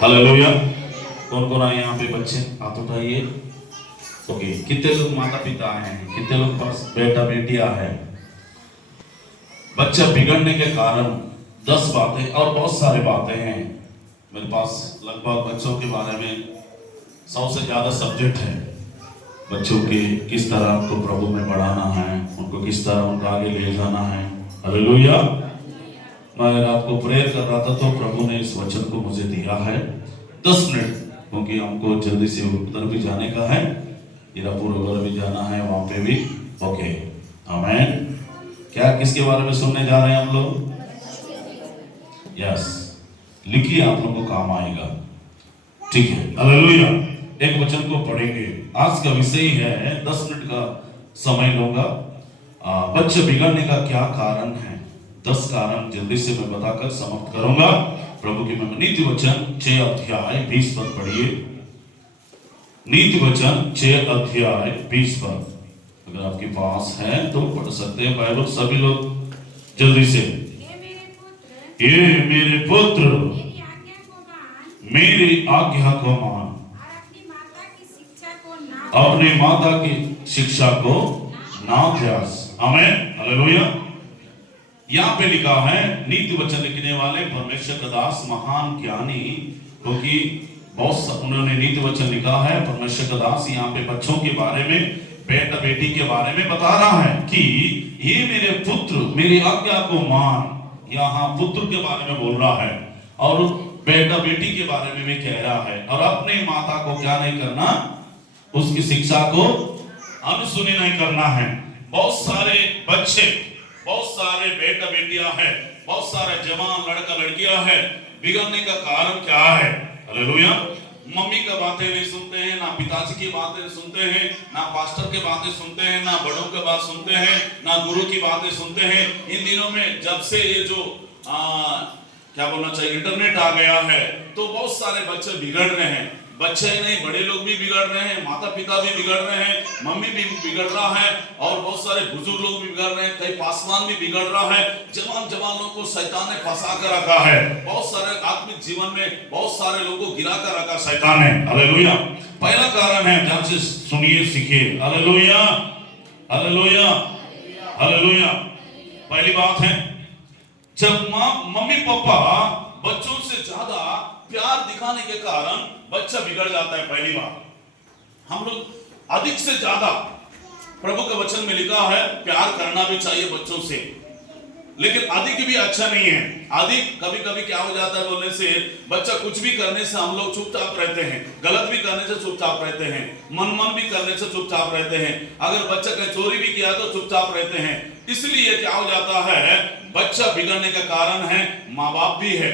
Hallelujah. कौन कौन आए यहाँ पे बच्चे? हाथ उठाइए। ओके, कितने लोग माता पिता आए हैं? कितने लोग पास बेटा बेटियां हैं? बच्चा बिगड़ने के कारण 10 बातें और बहुत सारे बातें हैं मेरे पास। लगभग बच्चों के बारे में 100 से ज्यादा सब्जेक्ट है। बच्चों के किस तरह उनको प्रभु में बढ़ाना है, उनको किस तरह उनको आगे ले जाना है। हालेलुया। मैं रात को प्रेयर कर रहा था तो प्रभु ने इस वचन को मुझे दिया है 10 मिनट, क्योंकि हमको जल्दी से उधर भी जाने का है, हीरापुर वगैरह भी जाना है, वहां पे भी। ओके, आमेन। क्या किसके बारे में सुनने जा रहे हैं हम लोग? यस, लिखिए, आप लोगों को काम आएगा। ठीक है, हालेलुया। एक वचन को पढ़ेंगे। आज का विषय है, 10 मिनट का समय लूंगा। बच्चे बिगड़ने का क्या कारण है? 10 कारण जल्दी से मैं बताकर समाप्त करूंगा। प्रभु की महिमा। नीति वचन 6 अध्याय 20 पद पढ़िए। नीति वचन 6 अध्याय 20 पद, अगर आपके पास है तो पढ़ सकते हैं बाइबल सभी लोग जल्दी से। ये मेरे पुत्र मेरी आज्ञा को मान, अपनी माता की शिक्षा को ना त्याग। आमेन, हालेलुया। यहाँ पे लिखा है, नीति वचन लिखने वाले परमेश्वर का दास महान ज्ञानी, क्योंकि बहुत उन्होंने नीति वचन लिखा है। परमेश्वर का दास यहाँ पे बच्चों के बारे में, बेटा बेटी के बारे में बता रहा है कि ये मेरे पुत्र मेरी आज्ञा को मान। यहाँ पुत्र के बारे में बोल रहा है और बेटा बेटी के बारे में भी कह रहा है। और अपनी माता को क्या नहीं करना? उसकी शिक्षा को अनसुनी नहीं करना है। बहुत सारे बच्चे, बहुत सारे बेटा बेटियां हैं, बहुत सारे जवान लड़का लड़कियां हैं। बिगड़ने का कारण क्या है? हालेलुया। मम्मी की बातें नहीं सुनते हैं, ना पिताजी की बातें सुनते हैं, ना पास्टर की बातें सुनते हैं, ना बड़ों की बात सुनते हैं, ना गुरु की बातें सुनते हैं। इन दिनों में जब से ये जो क्या बोलना चाहिए, इंटरनेट आ गया है, तो बहुत सारे बच्चे बिगड़ रहे हैं। बच्चे नहीं, बड़े लोग भी बिगड़ रहे हैं, माता पिता भी बिगड़ रहे हैं, मम्मी भी बिगड़ रहा है, और बहुत सारे बुजुर्ग लोग भी बिगड़ रहे हैं, कई पासवान भी बिगड़ रहा है। जवान लोगों को शैतान ने फंसा कर रखा है। बहुत सारे आत्मिक जीवन में बहुत सारे लोगों को गिरा कर रखा शैतान ने। हालेलुया। पहला कारण है, ध्यान से सुनिए, सीखिए। Hallelujah, hallelujah, hallelujah. पहली बात है, जब मम्मी पापा बच्चों से ज्यादा प्यार दिखाने के कारण बच्चा बिगड़ जाता है। पहली बात, हम लोग अधिक से ज्यादा, प्रभु के वचन में लिखा है प्यार करना भी चाहिए बच्चों से, लेकिन अधिक भी अच्छा नहीं है। अधिक कभी कभी क्या हो जाता है, बोलने से बच्चा कुछ भी करने से हम लोग चुपचाप रहते हैं, गलत भी करने से चुपचाप रहते हैं, मन भी करने से चुपचाप रहते हैं। अगर बच्चा कहीं चोरी भी किया तो चुपचाप रहते हैं। इसलिए क्या हो जाता है, बच्चा बिगड़ने का कारण है माँ बाप भी है,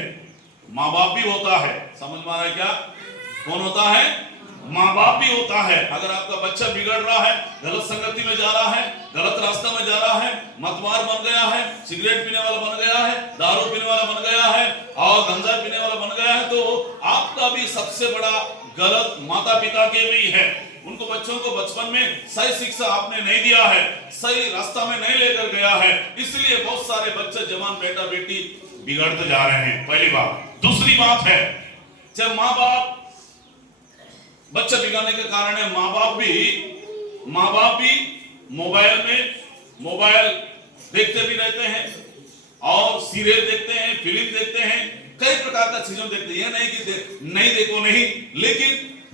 माँ बाप भी होता है। समझ में आ रहा है क्या? कौन होता है? माँ बाप भी होता है। अगर आपका बच्चा बिगड़ रहा है, गलत संगति में जा रहा है, गलत रास्ता में जा रहा है, मतवार बन गया है, सिगरेट पीने वाला बन गया है, दारू पीने वाला बन गया है, और गंजा पीने वाला बन गया है, तो आपका भी सबसे बड़ा गलत माता पिता के भी है। उनको बच्चों को बचपन में सही शिक्षा आपने नहीं दिया है, सही रास्ता में नहीं लेकर गया है, इसलिए बहुत सारे बच्चे, जवान बेटा बेटी बिगड़ते जा रहे हैं। पहली बात। दूसरी बात है, जब माँ बाप, बच्चा बिगड़ने के कारण है माँ बाप भी मोबाइल देखते भी रहते हैं, और सीरियल देखते हैं, फिल्म देखते हैं, कई प्रकार का चीजों देखते हैं। ये नहीं कि नहीं देखो नहीं, लेकिन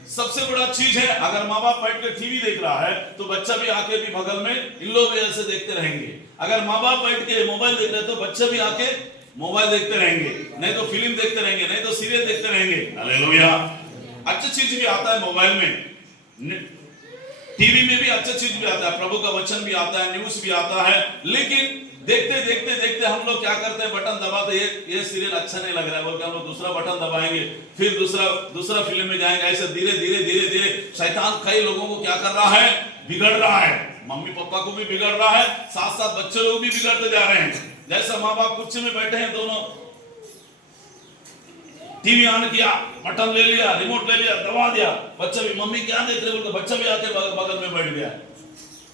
सबसे बड़ा चीज है, अगर माँ बाप बैठ कर टीवी देख रहा है तो बच्चा भी आके भी बगल में इन लोग भी ऐसे देखते रहेंगे। अगर माँ बाप बैठ के मोबाइल देख रहे हैं तो बच्चा भी आके मोबाइल देखते रहेंगे, नहीं तो फिल्म देखते रहेंगे, नहीं तो सीरियल देखते रहेंगे। हालेलुया। अच्छा चीज भी आता है मोबाइल में, टीवी में भी अच्छा चीज भी आता है, प्रभु का वचन भी आता है, न्यूज भी आता है, लेकिन देखते देखते देखते हम लोग क्या करते हैं, बटन दबाते, ये सीरियल अच्छा नहीं लग रहा है बोल के हम लोग दूसरा बटन दबाएंगे, फिर दूसरा फिल्म में जाएंगे। ऐसे धीरे धीरे धीरे धीरे शैतान कई लोगों को क्या कर रहा है, बिगड़ रहा है। मम्मी पापा को भी बिगड़ रहा है, साथ साथ बच्चे लोग भी बिगड़ते जा रहे हैं। जैसा माँ बाप कुर्सी में बैठे हैं, दोनों टीवी ऑन किया, बटन ले लिया, रिमोट ले लिया, दबा दिया, बच्चा भी, मम्मी क्या देख रहे बोलकर बच्चा भी आके बगल में बैठ गया,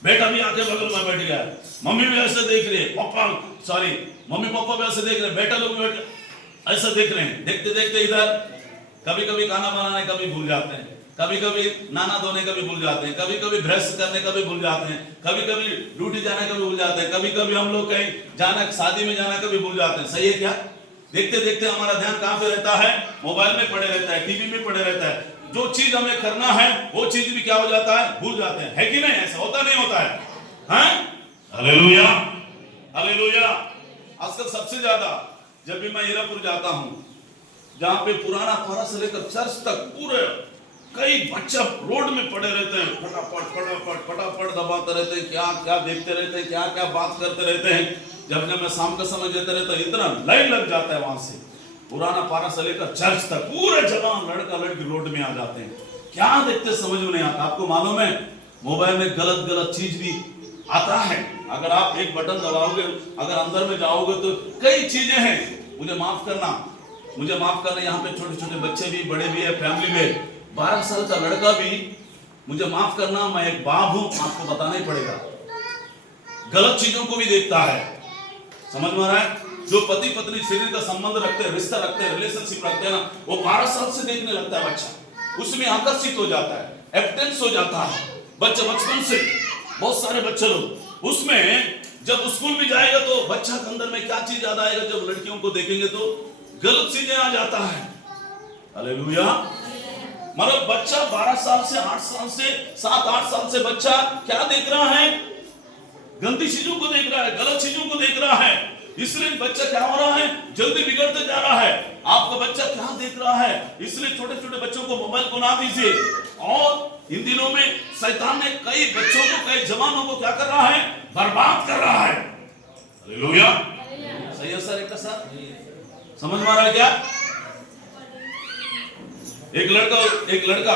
बेटा भी आके बगल में बैठ गया, मम्मी भी ऐसे देख रही है, मम्मी पापा भी ऐसे देख रहे हैं, बेटा लोग भी ऐसा देख रहे हैं। देखते देखते इधर कभी कभी खाना बनाने का भी भूल जाते हैं, कभी कभी नाना धोने का भी भूल जाते हैं, कभी कभी ब्रश करने का भी भूल जाते हैं, कभी कभी ड्यूटी जाने का भी भूल जाते हैं, कभी कभी हम लोग कहीं जाना, शादी में जाने का भी भूल जाते हैं। सही है क्या? देखते देखते हमारा ध्यान कहां पे रहता है? मोबाइल में पड़े रहता है, टीवी में पड़े रहता है। जो चीज हमें करना है वो चीज भी क्या हो जाता है? भूल जाते हैं। है कि नहीं? ऐसा होता नहीं होता है? हैं? Hallelujah, hallelujah. आजकल सबसे ज्यादा जब भी मैं हीरापुर जाता हूं, जहां पे पुराना पारा से लेकर चर्च तक पूरे कई बच्चे रोड में पड़े रहते हैं, फटाफट फटाफट फटाफट दबाते रहते हैं, क्या क्या देखते रहते हैं, क्या क्या बात करते रहते हैं। जब मैं शाम का समय देते रहता है, इतना लाइन लग जाता है वहां से पुराना पारा से लेकर चर्च तक, पूरे जवान लड़का लड़की रोड में आ जाते हैं। क्या देखते समझ में नहीं आता। आपको मालूम है मोबाइल में गलत गलत चीज भी आता है। अगर आप एक बटन दबाओगे, अगर अंदर में जाओगे तो कई चीजें हैं। मुझे माफ करना, यहाँ पे छोटे छोटे बच्चे भी, बड़े भी है, फैमिली में 12 साल का लड़का भी, मुझे माफ करना, मैं एक बाप हूं, आपको बताना ही पड़ेगा, गलत चीजों को भी देखता है। समझ में आ रहा है? जो पति पत्नी शरीर का संबंध रखते हैं, रिश्ता रखते हैं, रिलेशनशिप रखते हैं ना, वो 12 साल से देखने लगता है बच्चा, उसमें आकर्षित हो जाता है, एप्टेंस हो जाता है बच्चा बचपन से। बहुत सारे बच्चे लोग उसमें जब स्कूल में जाएगा तो बच्चा के अंदर में क्या चीज याद आएगा? जब लड़कियों को देखेंगे तो गलत चीजें आ जाता है। हालेलुया। मतलब बच्चा 12 साल से 8 साल से 7-8 साल से बच्चा क्या देख रहा है? गंदी चीजों को देख रहा है, गलत चीजों को देख रहा है। इसलिए बच्चा क्या हो रहा है? जल्दी बिगड़ते जा रहा है। आपका बच्चा क्या देख रहा है? इसलिए छोटे छोटे बच्चों को मोबाइल को ना दीजिए। और इन दिनों में शैतान ने कई बच्चों को, कई जवानों को क्या कर रहा है? बर्बाद कर रहा है। हालेलुया। सही है सर? एक सर समझ में आ रहा है क्या? एक लड़का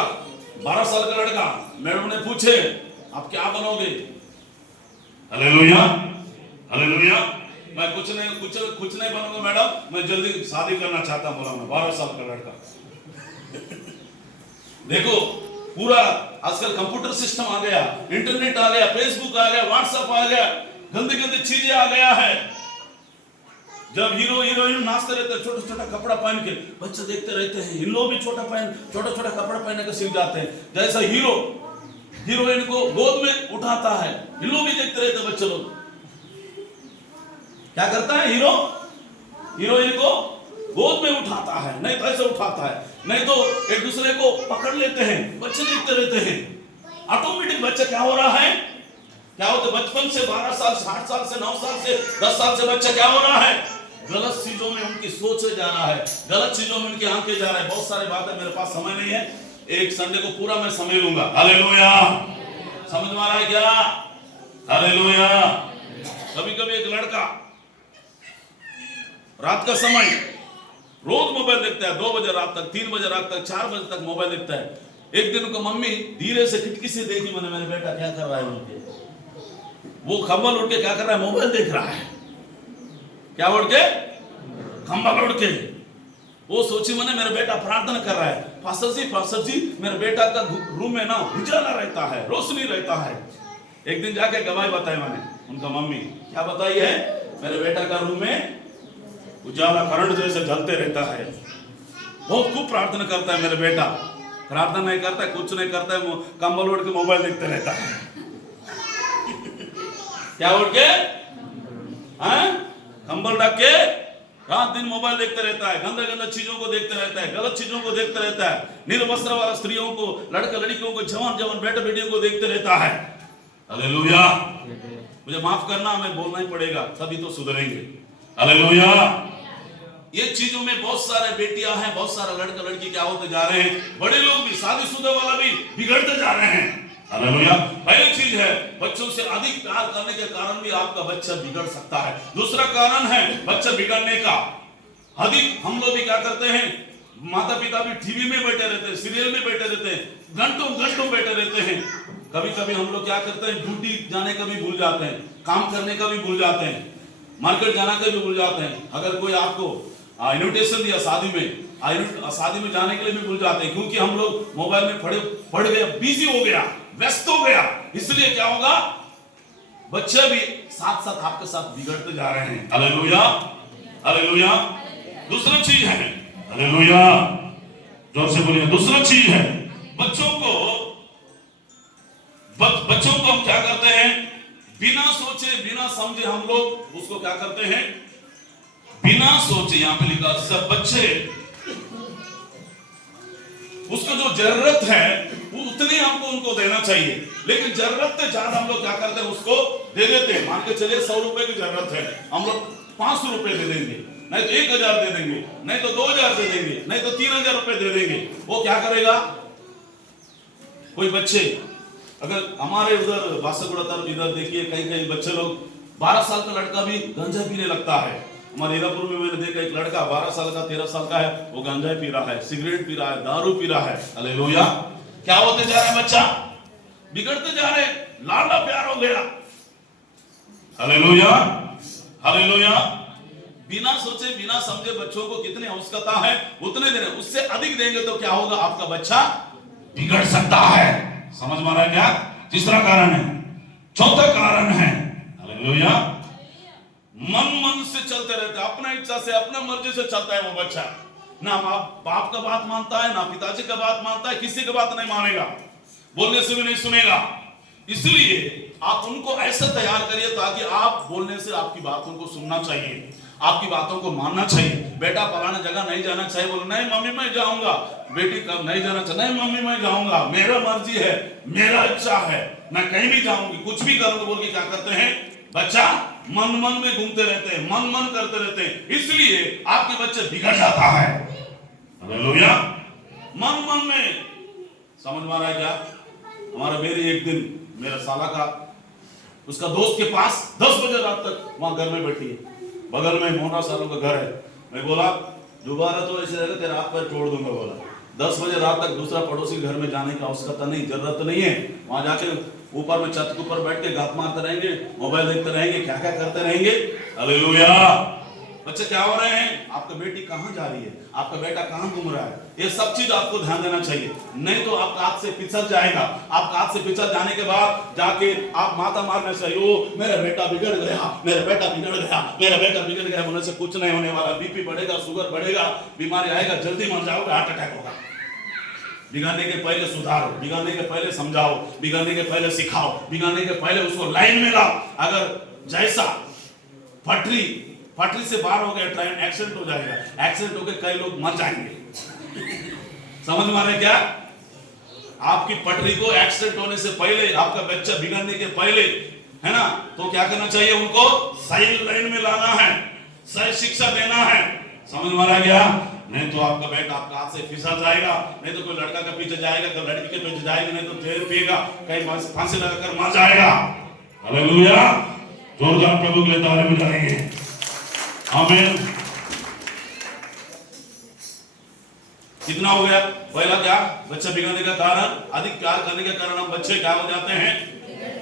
12 साल का लड़का, मैडम ने पूछे आप क्या बनोगे? Hallelujah, hallelujah. मैं कुछ नहीं बनूंगा मैडम, मैं जल्दी शादी करना चाहता हूं, बोला मैं। 12 साल का लड़का। देखो पूरा आजकल कंप्यूटर सिस्टम आ गया, इंटरनेट आ गया, फेसबुक आ गया, व्हाट्सएप आ गया, गंदी गंदी चीजें आ गया है। जब हीरो हीरोइन नाचते रहते हैं छोटा छोटा कपड़ा पहन के, बच्चे देखते रहते हैं, इन लोग भी छोटा छोटा कपड़ा पहनने का सीख जाते हैं। जैसा हीरो हीरोइन को गोद में उठाता है, इन लोग भी देखते रहते हैं बच्चे लोग। क्या करता है? हीरो हीरोइन को गोद में उठाता है, नहीं तो ऐसे उठाता है, नहीं तो एक दूसरे को पकड़ लेते हैं, बच्चे देखते रहते हैं। ऑटोमेटिक बच्चा क्या हो रहा है? क्या होता है? बचपन से 12 साल से 8 साल से 9 साल से 10 साल से बच्चा क्या हो रहा है? गलत चीजों में उनकी सोच जा रहा है, गलत चीजों में उनकी आंखें जा रहा है। बहुत सारी बातें, मेरे पास समय नहीं है, एक संडे को पूरा मैं समय लूंगा। हालेलुया। समझ में आ रहा है क्या? हालेलुया। कभी कभी एक लड़का रात का समय रोज मोबाइल देखता है, 2 बजे रात तक, 3 बजे रात तक, 4 बजे तक मोबाइल देखता है। एक दिन को मम्मी धीरे से खिड़की से देखी, मैंने, मेरे बेटा क्या कर रहा है उनके, वो खंबल उड़ के क्या कर रहा है? मोबाइल देख रहा है। क्या उड़ के? खंबल उड़ के। वो सोची मैंने, मेरा बेटा प्रार्थना कर रहा है, फास्टर जी मेरे बेटा का रूम में ना उजाला रहता है, रोशनी रहता है। एक दिन जाके गवाही बताई मैंने, उनका मम्मी क्या बताई है? मेरे बेटा का रूम में उजाला करंट जैसे जलते रहता है, बहुत खूब प्रार्थना करता है मेरा बेटा। प्रार्थना नहीं करता है, कुछ नहीं करता है, कंबल ओढ़ के मोबाइल देखते रहता है। क्या ओढ़ के? कंबल ढक के रात दिन मोबाइल देखते रहता है, गंदा गंदा चीजों को देखते रहता है, गलत चीजों को देखते रहता है, निर्वस्त्र वाला स्त्रियों को, लड़का लड़कियों को, जवान जवान बेटे बेटियों को देखते रहता है। हालेलुया। मुझे माफ करना, हमें बोलना ही पड़ेगा, तभी तो सुधरेंगे। हालेलुया। ये चीजों में बहुत सारे बेटियां हैं, बहुत सारा लड़का लड़की क्या होते जा रहे हैं, बड़े लोग भी, शादीशुदा वाला भी बिगड़ते जा रहे हैं। हालेलुया। पहली चीज है, बच्चों से अधिक प्यार करने के कारण भी आपका बच्चा बिगड़ सकता है। दूसरा कारण है बच्चा बिगड़ने का अधिक, हम लोग भी क्या करते हैं, माता पिता भी टीवी में बैठे रहते हैं, सीरियल में बैठे रहते हैं, घंटों घंटों बैठे रहते हैं। कभी कभी हम लोग क्या करते हैं, ड्यूटी जाने का भी भूल जाते हैं, काम करने का भी भूल जाते हैं, मार्केट जाने का भी भूल जाते हैं। अगर कोई आपको इन्विटेशन दिया शादी में जाने के लिए भी भूल जाते हैं, क्योंकि हम लोग मोबाइल में पड़ गए, बिजी हो गया, व्यस्त हो गया। इसलिए क्या होगा, बच्चे भी साथ साथ आपके साथ बिगड़ते जा रहे हैं। Hallelujah, hallelujah. दूसरी चीज है, हालेलुया, जोर से बोलिए। दूसरा चीज है, बच्चों को हम क्या करते हैं, बिना सोचे बिना समझे हम लोग उसको क्या करते हैं, बिना सोचे, यहां पे लिखा सब बच्चे उसको जो जरूरत है वो उतनी हमको उनको देना चाहिए, लेकिन जरूरत से ज्यादा हम लोग क्या करते हैं उसको दे देते हैं। मान के चलिए 100 रुपए की जरूरत है, हम लोग 500 रुपए दे देंगे, नहीं तो 1000 दे देंगे, नहीं तो 2000 दे देंगे, नहीं तो 3000 रुपए दे देंगे। वो क्या करेगा, कोई बच्चे अगर हमारे उधर बासागुड़ा तरफ इधर देखिए कहीं कहीं बच्चे लोग 12 साल का लड़का भी गांजा पीने लगता है। हमारे हीरापुर में मैंने देखा एक लड़का 12 साल का 13 साल का है, वो गांजा पी रहा है, सिगरेट पी रहा है, दारू पी रहा है। हालेलुया। क्या होते जा रहा है, बच्चा बिगड़ते जा रहे, लाडला प्यार हो गया। Hallelujah, hallelujah. बिना सोचे बिना समझे बच्चों को कितनी आवश्यकता है उतने देने, उससे अधिक देंगे तो क्या होगा, आपका बच्चा बिगड़ सकता है। समझ में आ रहा है क्या? तीसरा कारण है। चौथा कारण है, हालेलुया, मन से चलते रहते, अपना इच्छा से अपना मर्जी से चलता है वो बच्चा, ना बाप का बात मानता है, ना पिताजी का बात मानता है, किसी की बात नहीं मानेगा, बोलने से भी नहीं सुनेगा। इसलिए आप उनको ऐसा तैयार करिए ताकि आप बोलने से आपकी बातों को सुनना चाहिए, आपकी बातों को मानना चाहिए। बेटा फलाना जगह नहीं जाना चाहिए, बोलो नहीं मम्मी मैं जाऊंगा। बेटी कब नहीं जाना चाहिए, नहीं मम्मी मैं जाऊंगा, मेरा मर्जी है, मेरा इच्छा है, मैं कहीं भी जाऊंगी, कुछ भी करूंगा बोल के क्या करते हैं, बच्चा मन में घूमते रहते हैं, मन करते रहते हैं, इसलिए आपके बच्चे बिगड़ जाता है। हालेलुया। मन में, समझ में आ रहा है क्या? हमारा मेरी एक दिन मेरा साला का उसका दोस्त के पास 10 बजे रात तक वहां घर में बैठी है, बगल में मोना सालों का घर है। मैं बोला दोबारा तो ऐसे रहेगा तेरा हाथ पैर तोड़ दूंगा। बोला 10 बजे रात तक दूसरा पड़ोसी के घर में जाने की आवश्यकता नहीं, जरूरत नहीं है। वहां जाके ऊपर में छत के ऊपर बैठ के गात मारते रहेंगे, मोबाइल देखते रहेंगे, क्या क्या करते रहेंगे। हालेलुया। बच्चे क्या हो रहे हैं, आपका बेटी कहां जा रही है, आपका बेटा कहां घूम रहा है, ये सब चीज आपको ध्यान देना चाहिए, नहीं तो आपका हाथ से पिछड़ जाएगा। आपका हाथ से पिछड़ जाने के बाद जाके आप माता मारने से, ओ मेरा बेटा बिगड़ गया, मेरा बेटा बिगड़ गया, मेरा बेटा बिगड़ गया होने से कुछ नहीं होने वाला। बीपी बढ़ेगा, शुगर बढ़ेगा, बीमारी आएगा, जल्दी मर जाओगे, हार्ट अटैक होगा। बिगाड़ने के पहले सुधारो, बिगाड़ने के पहले समझाओ, बिगाड़ने के पहले सिखाओ, बिगाड़ने के पहले उसको लाइन में लाओ। अगर जैसा पटरी से बाहर हो गया, ट्रेन एक्सीडेंट हो जाएगा, एक्सीडेंट होकर कई लोग मर जाएंगे। समझ में आ रहा है क्या? आपकी पटरी को एक्सीडेंट होने से पहले, आपका बच्चा बिगड़ने के पहले, है ना, तो क्या करना चाहिए, उनको सही लाइन में लाना है, सही शिक्षा देना है। समझ में आ रहा है क्या? नहीं तो आपका बेटा आपका हाथ से फिसल जाएगा, नहीं तो कोई लड़का के पीछे जाएगा, कोई लड़की के पीछे जाएगा, नहीं तो जहर पिएगा, कहीं फांसी लगाकर मर जाएगा। हालेलुया। जोरदार प्रभु के लिए ताली बजाएंगे। आमीन। कितना हो गया? पहला क्या, बच्चा बिगड़ने का कारण, अधिक प्यार करने के कारण हम बच्चे क्या हो जाते हैं,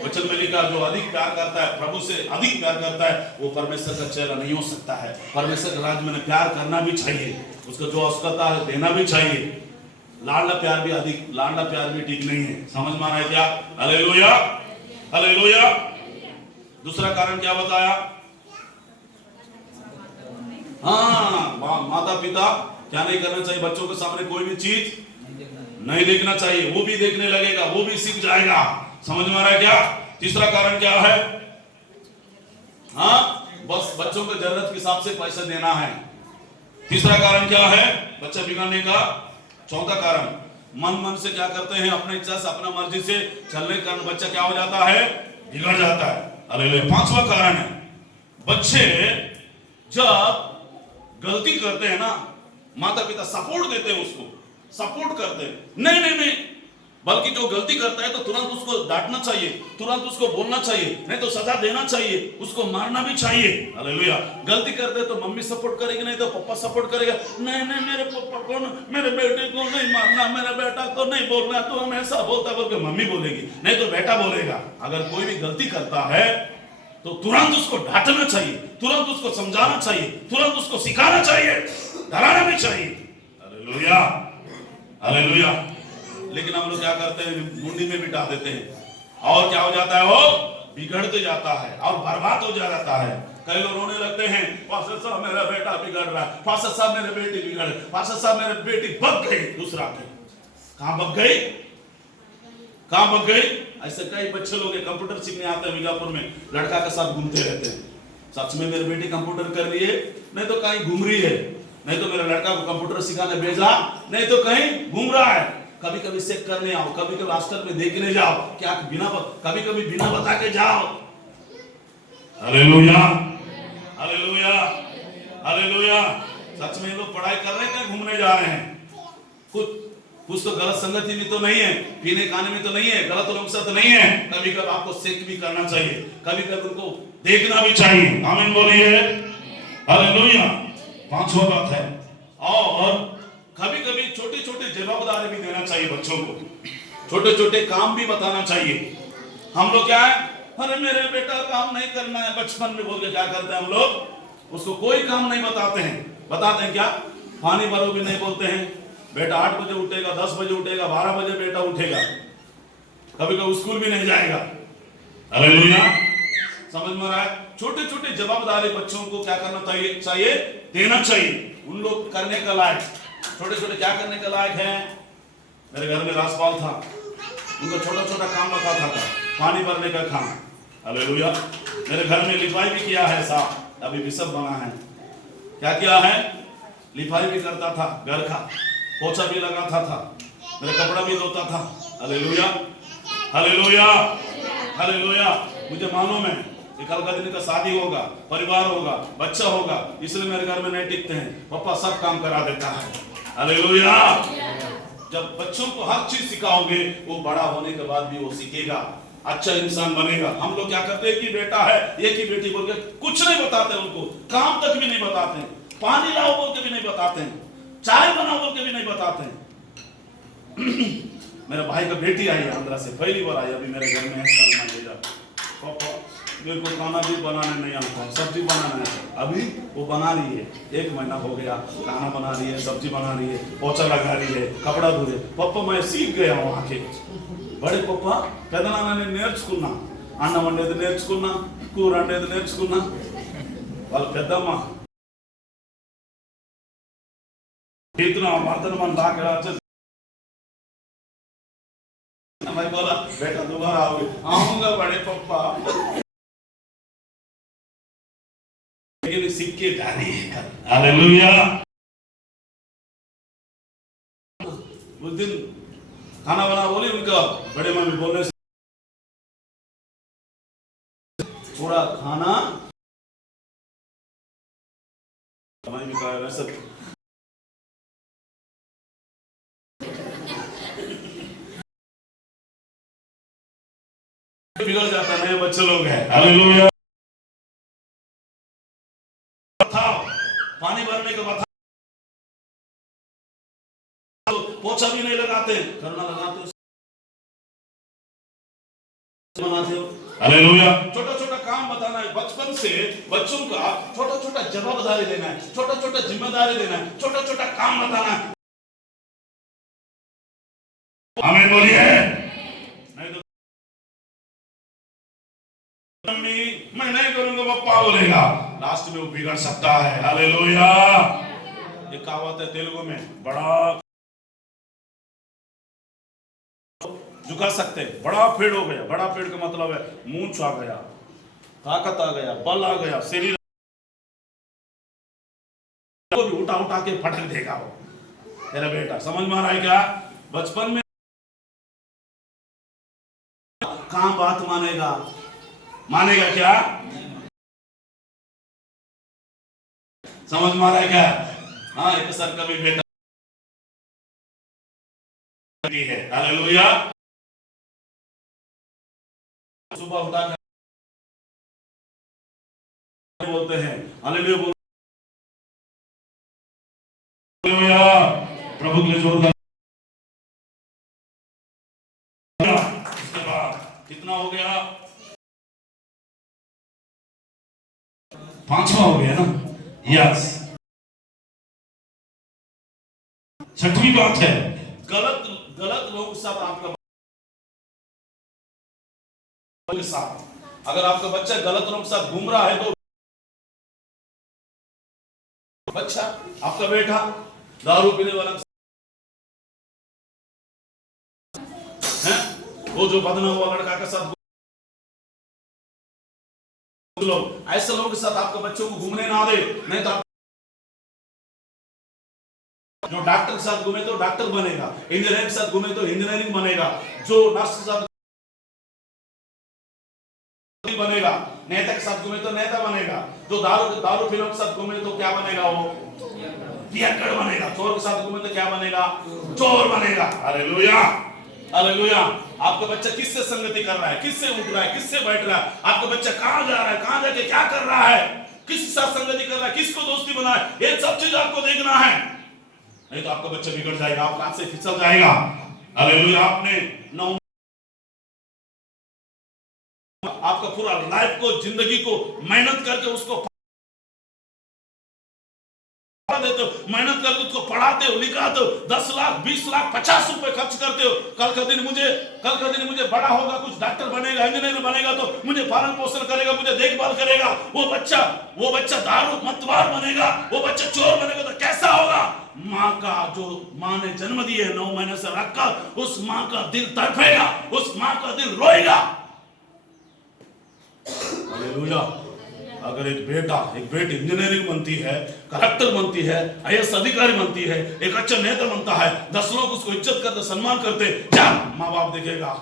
वचन में लिखा जो अधिक प्यार करता है, प्रभु से अधिक प्यार करता है, वो परमेश्वर का चेला नहीं हो सकता है। परमेश्वर के राज्य में प्यार करना भी चाहिए, उसको जो आवश्यकता है देना भी चाहिए। लाडला प्यार भी अधिक, लाडला प्यार भी ठीक नहीं है। समझ में आ रहा है क्या? Hallelujah, hallelujah. दूसरा कारण क्या बताया? हाँ, माता पिता क्या नहीं करना चाहिए, बच्चों के सामने कोई भी चीज नहीं देखना चाहिए, वो भी देखने लगेगा, वो भी सीख जाएगा। समझ में आ रहा है क्या? तीसरा कारण क्या है? हाँ, बस बच्चों को जरूरत के हिसाब से पैसा देना है। तीसरा कारण क्या है बच्चा बिगड़ने का? चौथा कारण, मन से क्या करते हैं, अपने इच्छा से अपना मर्जी से चलने के कारण बच्चा क्या हो जाता है, बिगड़ जाता है। हालेलुया। पांचवा कारण है, बच्चे जब गलती करते हैं ना, माता पिता सपोर्ट देते हैं, उसको सपोर्ट करते हैं, नहीं नहीं नहीं, बल्कि जो गलती करता है तो तुरंत उसको डांटना चाहिए, तुरंत उसको बोलना चाहिए, नहीं तो सजा देना चाहिए, उसको मारना भी चाहिए। हालेलुया। गलती करते तो मम्मी सपोर्ट करेगी, नहीं तो पापा सपोर्ट करेगा, नहीं नहीं मेरे पापा को, मेरे बेटे को नहीं मारना, मेरे बेटा को नहीं बोलना, तो हमेशा बोलता बोल के मम्मी बोलेगी, नहीं तो बेटा बोलेगा। अगर कोई भी गलती करता है तो तुरंत उसको डांटना चाहिए, तुरंत उसको समझाना चाहिए, तुरंत उसको सिखाना चाहिए, डराना भी चाहिए। Hallelujah, hallelujah. लेकिन हम लोग क्या करते हैं, मुंडी में बिठा देते हैं, और क्या हो जाता है, वो बिगड़ते जाता है और बर्बाद हो जाता है। कई लोग रोने लगते हैं, पास्टर साहब मेरा बेटा बिगड़ रहा है, पास्टर साहब मेरे बेटी बिगड़, पास्टर साहब मेरे बेटी भग गई दूसरा पे। कहां भग गई? कहां भग गई? ऐसे कई बच्चे लोग कंप्यूटर सीखने आते हैं बीजापुर में, लड़का के साथ घूमते रहते हैं। सच में मेरी बेटी कंप्यूटर कर रही है, नहीं तो कहीं घूम रही है, नहीं तो मेरे लड़का को कंप्यूटर सिखाने भेजा, नहीं तो कहीं घूम रहा है। कभी कभी चेक करने आओ, कभी कभी हॉस्टल में देखने जाओ, क्या कभी कभी बिना बता के जाओ। Hallelujah, hallelujah, hallelujah. सच में लोग पढ़ाई कर रहे हैं, घूमने जा रहे हैं। कुछ तो गलत संगति में तो नहीं है, पीने खाने में तो नहीं है, गलत लोगों के साथ नहीं है। कभी कभी आपको चेक भी करना चाहिए, कभी कभी उनको देखना भी चाहिए। आमीन बोलिए, हालेलुया। पांचवा बात है, और कभी कभी छोटे छोटे जवाबदारी भी देना चाहिए बच्चों को, छोटे छोटे काम भी बताना चाहिए। हम लोग क्या है, अरे मेरे बेटा काम नहीं करना है, बचपन में बोल के क्या करते हैं हम लोग, उसको कोई काम नहीं बताते हैं। बताते हैं क्या? पानी भरो भी नहीं बोलते हैं। बेटा 8 बजे उठेगा, 10 बजे उठेगा, 12 बजे बेटा उठेगा, कभी कभी स्कूल भी नहीं जाएगा। हालेलुया, समझ में आ रहा है? छोटे छोटे जवाबदारी बच्चों को क्या करना चाहिए, देना चाहिए। उन लोग करने का लायक, छोटे छोटे क्या करने का लायक है। मेरे घर में राजपाल था, उनको छोटा छोटा काम बताता था, पानी भरने का काम। हालेलुया। मेरे घर में लिपाई भी किया है साहब, अभी बिशप बना है। क्या किया है? लिपाई भी करता था, घर का पोछा भी लगाता था, मेरा कपड़ा भी धोता था। Hallelujah, hallelujah, hallelujah. मुझे मालूम है कि कल का दिन का शादी होगा, परिवार होगा, बच्चा होगा, इसलिए मेरे घर में नहीं टिकते हैं, पापा सब काम करा देता है। हालेलुया। जब बच्चों को हर चीज सिखाओगे, वो बड़ा होने के बाद भी वो सीखेगा, अच्छा इंसान बनेगा। हम लोग क्या करते हैं कि बेटा है, एक ही बेटी बोल के कुछ नहीं बताते, उनको काम तक भी नहीं बताते, पानी लाओ बोल के भी नहीं बताते, चाय बनाओ बोल के भी नहीं बताते। मेरे भाई का बेटी आई है आंध्रा से, पहली बार आई, अभी मेरे घर में है। पापा मेरे को खाना भी बनाने नहीं आता, सब्जी बनाना है। अभी वो बना रही है, 1 महीना हो गया, खाना बना रही है, सब्जी बना रही है, पोछा लगा रही है, कपड़ा धो रही है। पापा मैं सीख गया हूँ आके। बड़े पापा పెదనాన్న నేర్చుకున్నా, అన్నం వండేది నేర్చుకున్నా, కూర వండేది నేర్చుకున్నా. వాళ్ళ పెద్దమ్మ इतना मर्दन मन ला के आज मैं बोला बेटा दोबारा आओगे? आऊंगा बड़े पापा। लेकिन सीख के जा रही है। हालेलुया। उस दिन खाना बना बोली, उनका बड़े मम्मी बोलने से थोड़ा खाना मम्मी का वैसे बिगड़ जाता है, बच्चे लोग हैं। हालेलुया। पानी भरने के बाद पोछा भी नहीं लगाते, करना लगाते बनाते हो। हालेलुया। छोटा छोटा काम बताना है, बचपन से बच्चों का छोटा छोटा जवाबदारी देना है, छोटा छोटा जिम्मेदारी देना है, छोटा छोटा काम बताना है। आमीन बोलिए। नहीं तो मैं नहीं करूंगा पप्पा बोलेगा, लास्ट में वो बिगड़ सकता है। हालेलुया। ये कहावत है तेलुगु में, बड़ा झुका सकते, बड़ा पेड़ हो गया। बड़ा पेड़ का मतलब है मूंछ आ गया, ताकत आ गया, बल आ गया, शरीर को भी उठा उठा के फटक देगा वो। तेरा बेटा समझ में आ रहा है क्या? बचपन में कहां बात मानेगा, मानेगा क्या? समझ में आ रहा है क्या? हाँ, एक सर का भी बेटा है। हालेलुया। सुबह उठा बोलते हैं हालेलुया, हालेलुया। प्रभु के जोरदार। उसके बाद कितना हो गया? 5वां हो गया ना? यस। 6वीं बात है, गलत लोगों के साथ आपका साथ, अगर आपका बच्चा गलत लोगों के साथ घूम रहा है तो बच्चा, आपका बेटा दारू पीने वाला है, वो जो बदनाम हुआ लड़का के साथ लोग, ऐसे लोगों के साथ आपके बच्चों को घूमने ना दे, नहीं तो जो डॉक्टर के साथ घूमे तो डॉक्टर बनेगा, इंजीनियर के साथ घूमे तो इंजीनियरिंग बनेगा, जो नर्स के साथ बनेगा, नेता के साथ घूमे तो नेता बनेगा, जो दारू पीने के साथ घूमे तो क्या बनेगा, वो पियक्कड़ बनेगा, चोर के साथ घूमे तो क्या बनेगा, चोर बनेगा। Hallelujah, hallelujah. आपका बच्चा किससे संगति कर रहा है, किससे उठ रहा है, किससे बैठ रहा है, आपका बच्चा कहां जा रहा है, कहां जाके क्या कर रहा है, किस साथ संगति कर रहा है, किसको दोस्ती बना है, ये सब चीज आपको देखना है, नहीं तो आपका बच्चा बिगड़ जाएगा, आपका हाथ से फिसल जाएगा। हालेलुया। आपने आपका पूरा लाइफ को, जिंदगी को मेहनत करके उसको देते हो, मेहनत करके उसको पढ़ाते हो, लिखाते हो, 10 लाख 20 लाख 50 रुपए खर्च करते हो, कल का दिन मुझे बड़ा होगा, कुछ डॉक्टर बनेगा, इंजीनियर बनेगा तो मुझे पालन पोषण करेगा, मुझे देखभाल करेगा, वो बच्चा दारू मतवार बनेगा, वो बच्चा चोर बनेगा तो कैसा होगा। माँ का, जो माँ ने जन्म दिए 9 महीने से रखकर, उस माँ का दिल तड़पेगा, उस माँ का दिल रोएगा। हालेलुया। अगर एक बेटी इंजीनियरिंग बनती है, कलेक्टर बनती है, आईएएस अधिकारी बनती है, एक अच्छा नेता बनता है, 10 लोग उसको इज्जत करते, सम्मान करते, जब माँ बाप देखेगा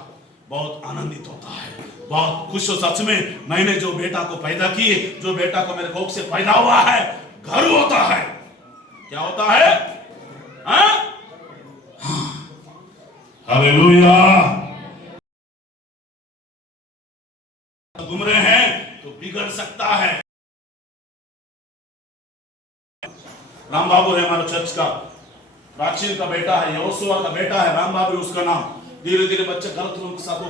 बहुत आनंदित होता है, बहुत खुश हो। सच में मैंने जो बेटा को पैदा किए, जो बेटा को मेरे कोख से पैदा हुआ है, घर होता है, क्या होता है, हालेलुया। घूम रहे हैं तो बिगड़ सकता है। राम बाबू है हमारा चर्च का, प्राचीन का बेटा है, यहोशुआ का बेटा है, राम बाबू उसका नाम। धीरे धीरे बच्चे गलत लोगों के साथ, वो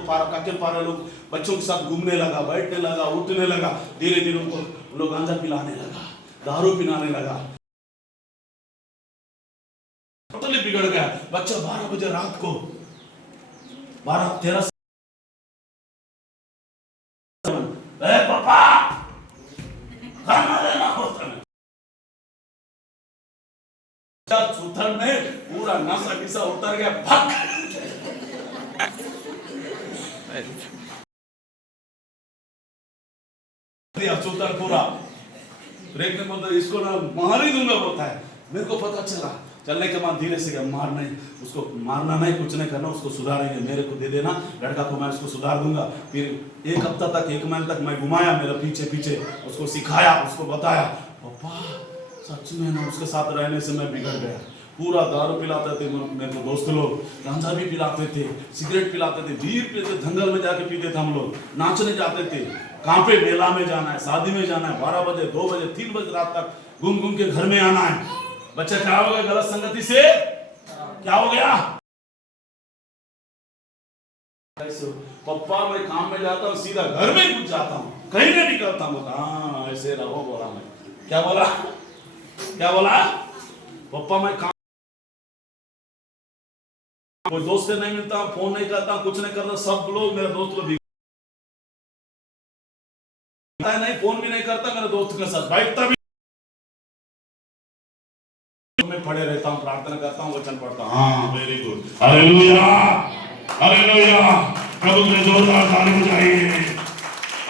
लोग बच्चों के साथ घूमने लगा, बैठने लगा, उठने लगा, धीरे धीरे उनको लोग गांजा पिलाने लगा, दारू पिलाने लगा, टोटली बिगड़ गया बच्चा। 12 बजे रात को 12-13 पापा खाना देना होता है, सुथर में पूरा नशा किसा उतर गया, भग सुथर पूरा। ब्रेक में बोलता इसको ना मार ही दूंगा बोलता है। मेरे को पता चलने के बाद धीरे से उसको मारना नहीं, कुछ नहीं करना, उसको सुधारेंगे, मेरे को दे देना लड़का को, मैं उसको सुधार दूंगा। फिर 1 हफ्ता तक, 1 महीने तक मैं घुमाया, मेरा पीछे उसको सिखाया, उसको बताया। पापा सच में ना उसके साथ रहने से मैं बिगड़ गया, पूरा दारू पिलाते थे मेरे को दोस्त लोग, गांजा भी पिलाते थे, सिगरेट पिलाते थे, बीयर पीते, जंगल में जाके पीते थे हम लोग, नाचने जाते थे, कहाँ पे मेला में जाना है, शादी में जाना है, 12 बजे 2 बजे 3 बजे रात तक घूम के घर में आना है। बच्चा क्या हो गया, गलत संगति से क्या हो गया। पप्पा मैं काम में जाता हूँ, सीधा घर में घुस जाता हूँ, कहीं नहीं निकलता हूँ। हाँ ऐसे रहो, बोला मैं, क्या बोला पप्पा मैं काम, कोई दोस्त से नहीं मिलता, फोन नहीं करता, कुछ नहीं करता, सब लोग मेरे दोस्त को नहीं, फोन भी नहीं करता, मेरे दोस्त के साथ बैठता भी, मैं पढ़े रहता हूँ, प्रार्थना करता हूँ, वचन पढ़ता हूँ। हाँ वेरी गुड, हालेलुया, हालेलुया। प्रभु के जोरदार ताली बजाइए,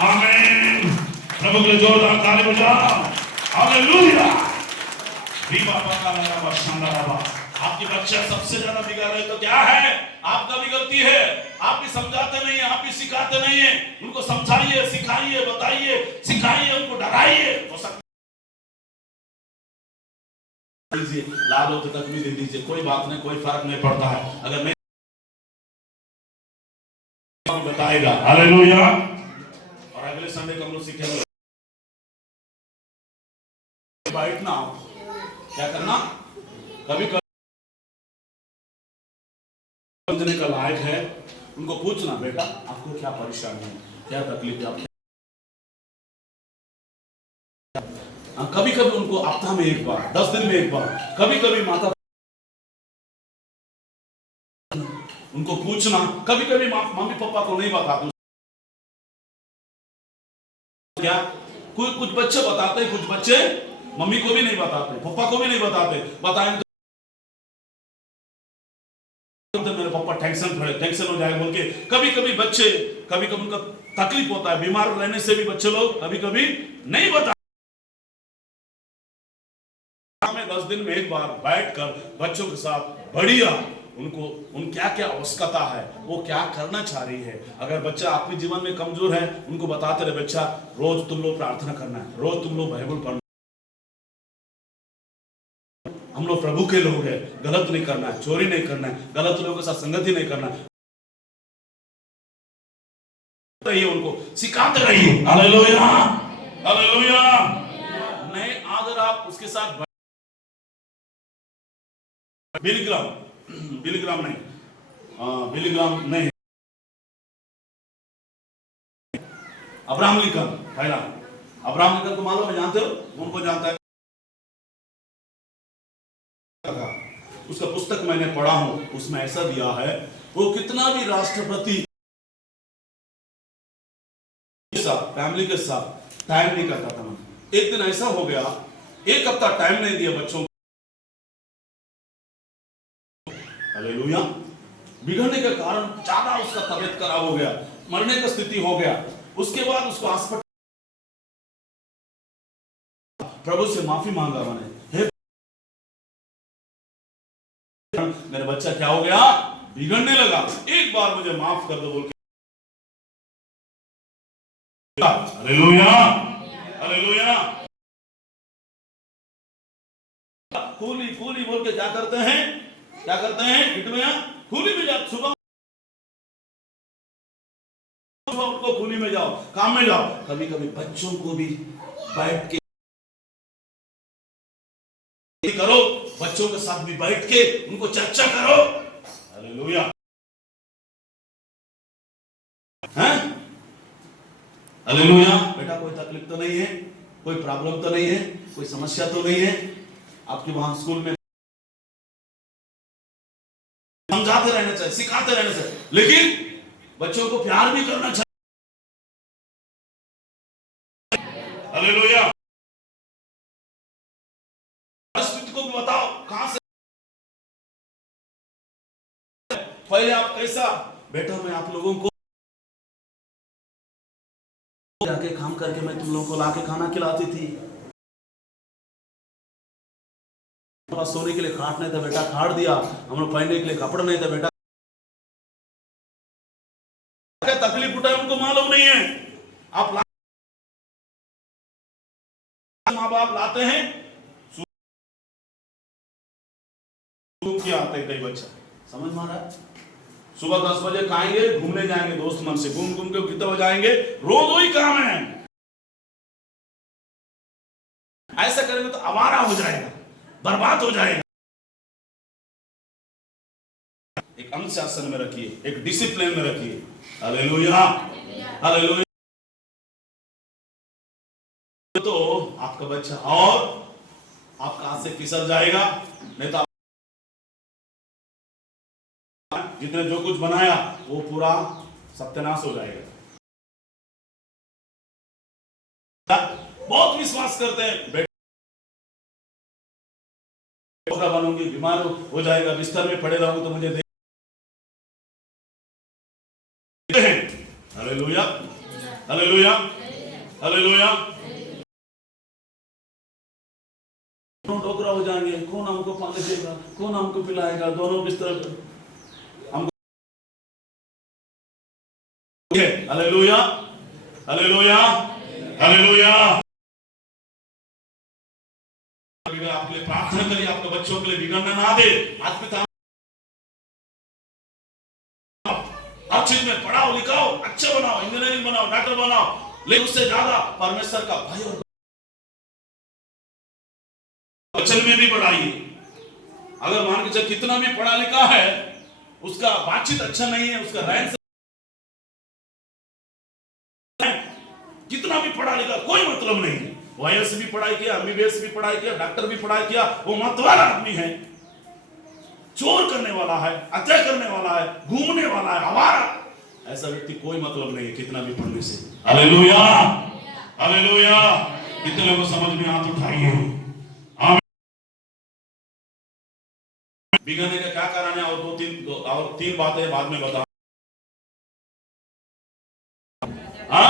आमीन। प्रभु के जोरदार ताली बजाओ, हालेलुया। आपकी बच्चा सबसे ज्यादा बिगड़ रहे तो क्या है, आपका भी गलती है, आप भी समझाते नहीं है, आप भी सिखाते नहीं है। उनको समझाइए, सिखाइए, बताइए, सिखाइए, उनको डराइए, हो सकता लाल होते तक भी दे दीजिए, कोई बात नहीं, कोई फर्क नहीं पड़ता है, अगर नहीं बताएगा। हालेलुया। और अगले संडे को हम लोग सीखेंगे बैठना, क्या करना, कभी समझने का लायक है, उनको पूछना, बेटा आपको क्या परेशानी है, क्या तकलीफ है, कभी कभी उनको हफ्ता में एक बार, 10 दिन में एक बार, कभी कभी माता उनको पूछना, कभी कभी मम्मी पापा को नहीं बताते, क्या कुछ बच्चे बताते हैं, कुछ बच्चे मम्मी को भी नहीं बताते, पापा को भी नहीं बताते, बताएंगे तो मेरे पापा टेंशन हो जाए बोल के। कभी कभी बच्चे, कभी कभी उनका तकलीफ होता है, बीमार रहने से भी बच्चे लोग कभी कभी नहीं बताते। 10 दिन में एक बार बैठकर बच्चों के साथ बढ़िया उनको क्या क्या आवश्यकता है, वो क्या करना चाह रही है। अगर बच्चा आपके जीवन में कमजोर है, उनको बताते रहे, बच्चा रोज तुम लोग प्रार्थना करना है, रोज तुम लोग बाइबल पढ़ना, हम लोग प्रभु के लोग हैं, गलत नहीं करना है, चोरी नहीं करना है, गलत लोगों के साथ संगति नहीं करना है। उनको सिखाते रहिए। Hallelujah, hallelujah. नहीं अगर आप उसके साथ बिलीग्राम नहीं, अब्राहम लिंकन को मालूम है, जानते हो, उनको जानता है। उसका पुस्तक मैंने पढ़ा हूं, उसमें ऐसा दिया है, वो कितना भी राष्ट्रपति फैमिली के साथ टाइम नहीं करता था। एक दिन ऐसा हो गया, एक हफ्ता टाइम नहीं दिया बच्चों को। हालेलुया। बिगड़ने के कारण ज्यादा उसका तबीयत खराब हो गया, मरने की स्थिति हो गया। उसके बाद उसको अस्पताल, प्रभु से माफी मांगा मैंने, मेरा बच्चा क्या हो गया, बिगड़ने लगा, एक बार मुझे माफ कर दो बोल के। Hallelujah, hallelujah. कूली बोल के क्या करते हैं बिटुआ, कूली में जाओ, सुबह उनको कूली में जाओ, काम में जाओ। कभी कभी बच्चों को भी बैठ के करो, बच्चों के साथ भी बैठ के उनको चर्चा करो। हालेलुया, हैं? हालेलुया। बेटा कोई तकलीफ तो नहीं है, कोई प्रॉब्लम तो नहीं है, कोई समस्या तो नहीं है आपके वहां स्कूल में। समझाते रहना चाहिए, सिखाते रहना चाहिए, लेकिन बच्चों को प्यार भी करना चाहिए। हालेलुया। परिस्थिति को भी बताओ कहां से, पहले आप कैसा, बेटा मैं आप लोगों को जाके काम करके मैं तुम लोगों को लाके खाना खिलाती थी, सोने के लिए खाट नहीं था बेटा, खाट दिया, हम लोग पहनने के लिए कपड़ा नहीं था बेटा। क्या तकलीफ उठाए उनको मालूम नहीं है। आप माँ बाप लाते हैं, आते कई बच्चा समझ में आ रहा है, सुबह 10 बजे खाएंगे, घूमने जाएंगे दोस्त मन से, घूम के कितने बजे आएंगे, रोज वही काम है। ऐसा करेंगे तो आवारा हो जाएगा, बर्बाद हो जाएगा। एक अनुशासन में रखिए, एक डिसिप्लिन में रखिए। Hallelujah, hallelujah. तो आपका बच्चा और आपका हाथ से फिसल जाएगा, नहीं तो जितने जो कुछ बनाया वो पूरा सत्यानाश हो जाएगा। बहुत विश्वास करते हैं, बेटा बनूंगी, बीमार हो जाएगा, बिस्तर में पड़े रहूंगा तो मुझे हालेलुया, हालेलुया, हालेलुया। डोकरा हो जाएंगे, कौन हमको पानी देगा, कौन हमको पिलाएगा, दोनों बिस्तर हमको। Hallelujah, hallelujah, hallelujah. आपके लिए प्रार्थना करिए, आपके बच्चों के लिए बिगड़ना ना दे। आज पिता हर चीज में पढ़ाओ लिखाओ, अच्छे बनाओ, इंजीनियरिंग बनाओ, डॉक्टर बनाओ, लेकिन उससे ज्यादा परमेश्वर का भय और वचन में भी बढ़ाइए। अगर मान के चल कितना भी पढ़ा लिखा है, उसका बातचीत अच्छा नहीं है, उसका रहन कितना भी पढ़ा लिखा कोई मतलब नहीं है। वायस भी पढ़ाई किया, एमबीबीएस भी पढ़ाई किया, डॉक्टर भी पढ़ाई किया, वो मतवाला आदमी है, चोर करने वाला है, हत्या करने वाला है, घूमने वाला है, आवारा, ऐसा व्यक्ति कोई मतलब नहीं है कितना भी पढ़ने से। Hallelujah, hallelujah. कितने लोगों समझ में हाथ उठाइए। बिगड़ने का क्या कारण है, और और तीन बातें बाद में बता। हाँ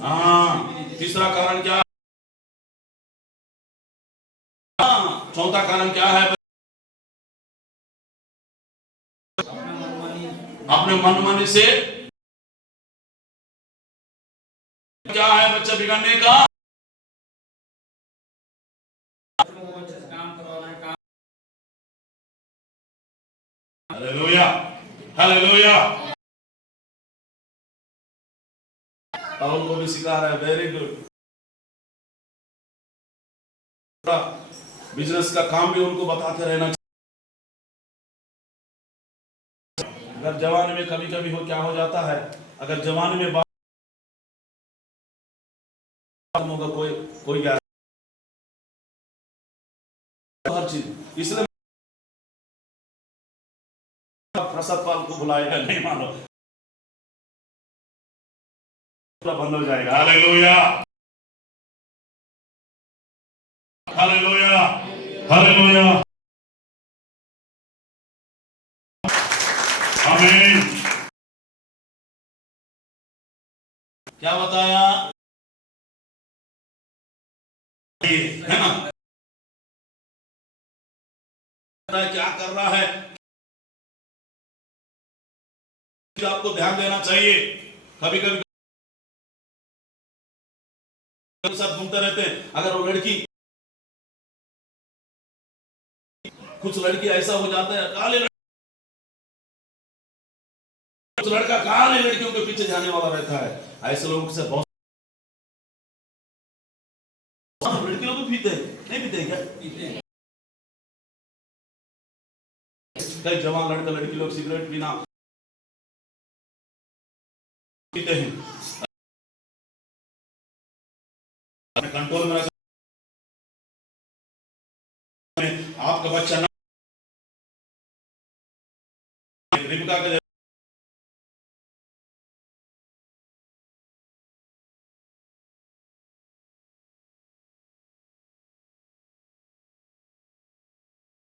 हाँ, तीसरा कारण क्या? हाँ, चौथा कारण क्या है? अपने मनमानी से क्या है बच्चा बिगड़ने का? Hallelujah, hallelujah. और उनको भी सिखा रहा है, वेरी गुड। बिजनेस का काम भी उनको बताते रहना चाहिए। अगर जवानी में कभी कभी क्या हो जाता है, अगर जवानी में बात होगा, कोई कोई क्या हर चीज, इसलिए प्रसाद पाल को बुलाएगा नहीं, मानो पूरा बंद हो जाएगा। हालेलुया, हालेलुया, हालेलुया, आमीन। क्या बताया है ना? क्या कर रहा है, आपको ध्यान देना चाहिए। कभी कभी साथ घूमते रहते हैं, अगर वो लड़की, कुछ लड़की ऐसा हो जाता है, कुछ लड़का काले लड़कियों के पीछे जाने वाला रहता है। ऐसे लोगों से बहुत लड़की लोग भी पीते नहीं पीते क्या? कई जवान लड़का लड़की लोग सिगरेट पीना पीते हैं। कंट्रोल में आपका बच्चा